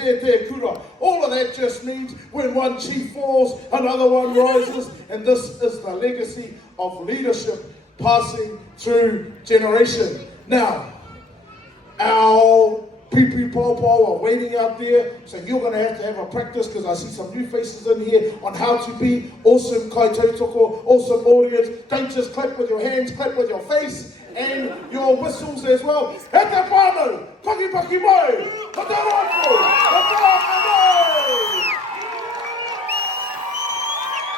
te kura. All of that just means when one chief falls, another one rises, and this is the legacy of leadership passing through generation. Now, our pipi popo are waiting out there, so you're going to have a practice, because I see some new faces in here, on how to be awesome kai tautoko, awesome audience. Don't just clap with your hands, clap with your face and your whistles as well. He te whānau, paki mai, hatarako mai.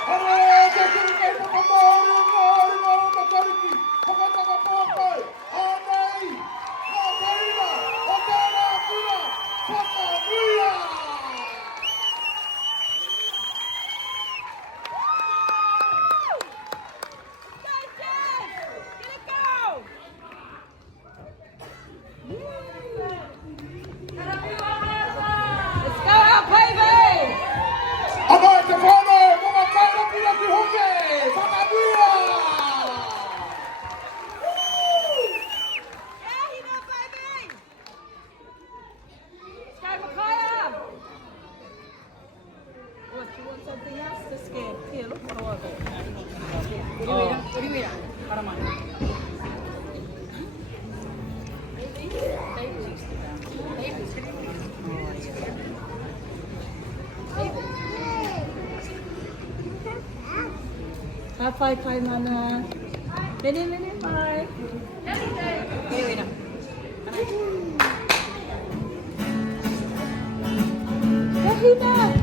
Hara, te kiri kai whakamaori, ngāri makariki, whakataka pāpai, ānei, ngā taina, o tāna pura, whakamuia! Pai mana. Mene pai. Kahina. Bye.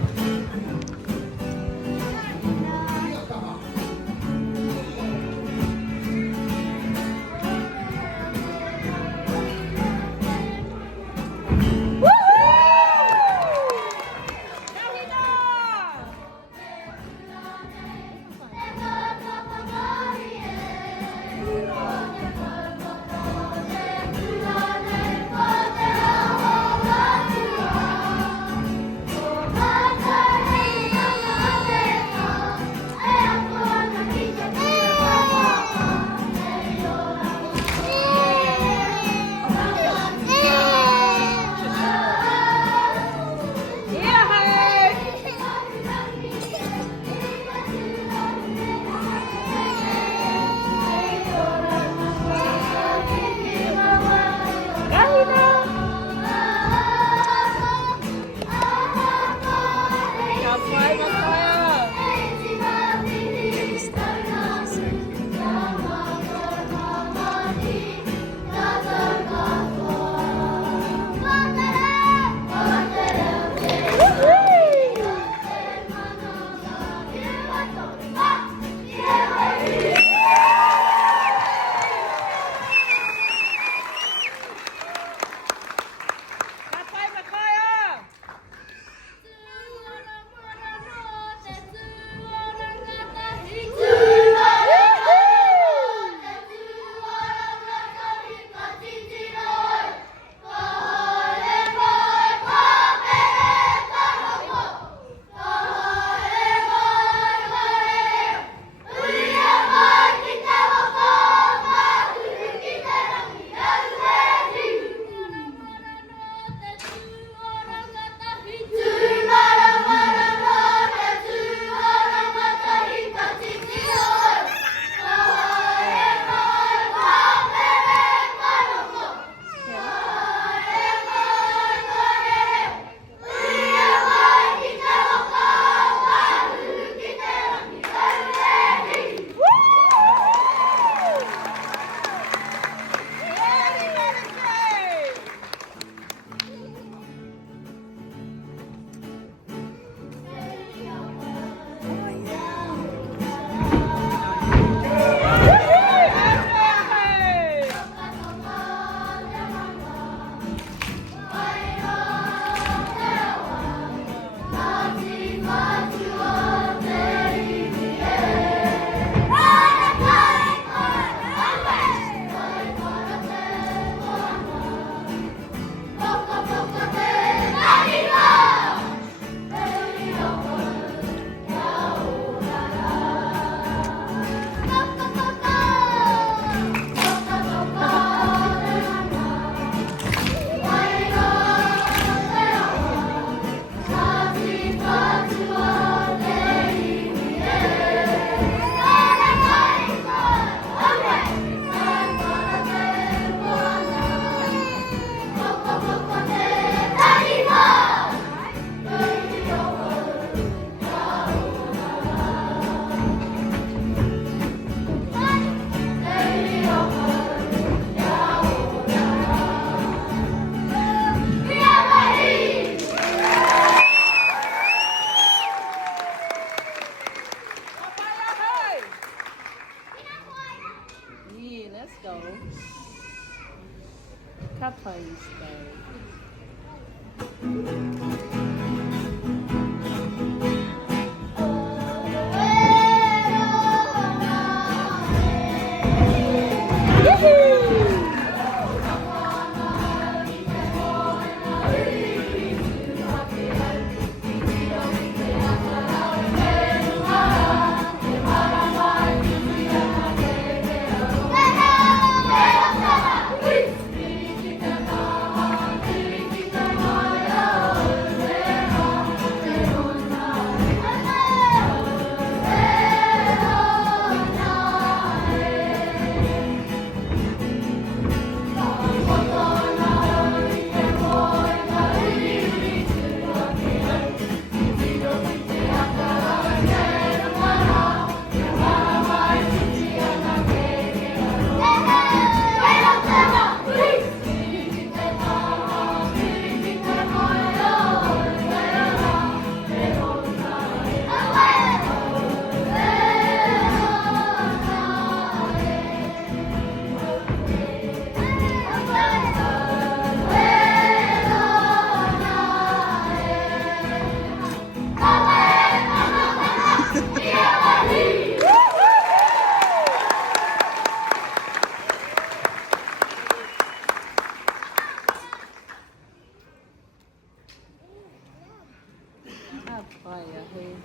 Hapai ja hei.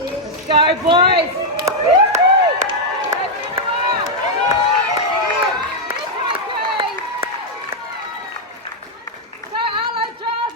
Let's go, boys! Go, Alan, John!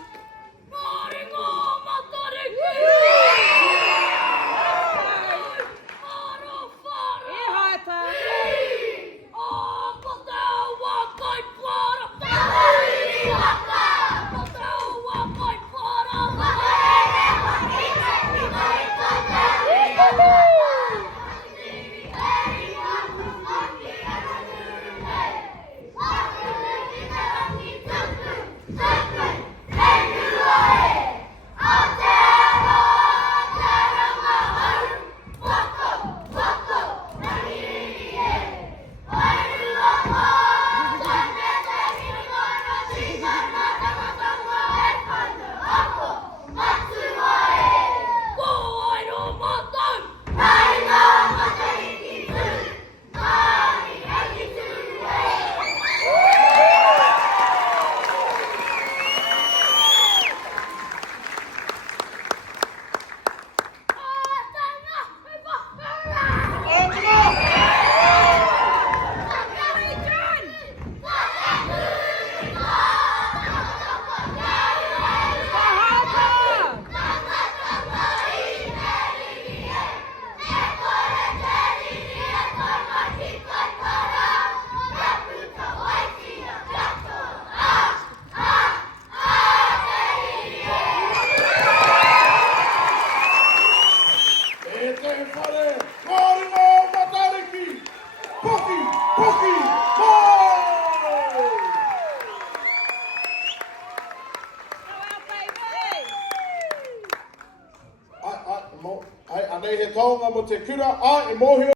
Ai, anei he taonga mo te kura, a e mōhio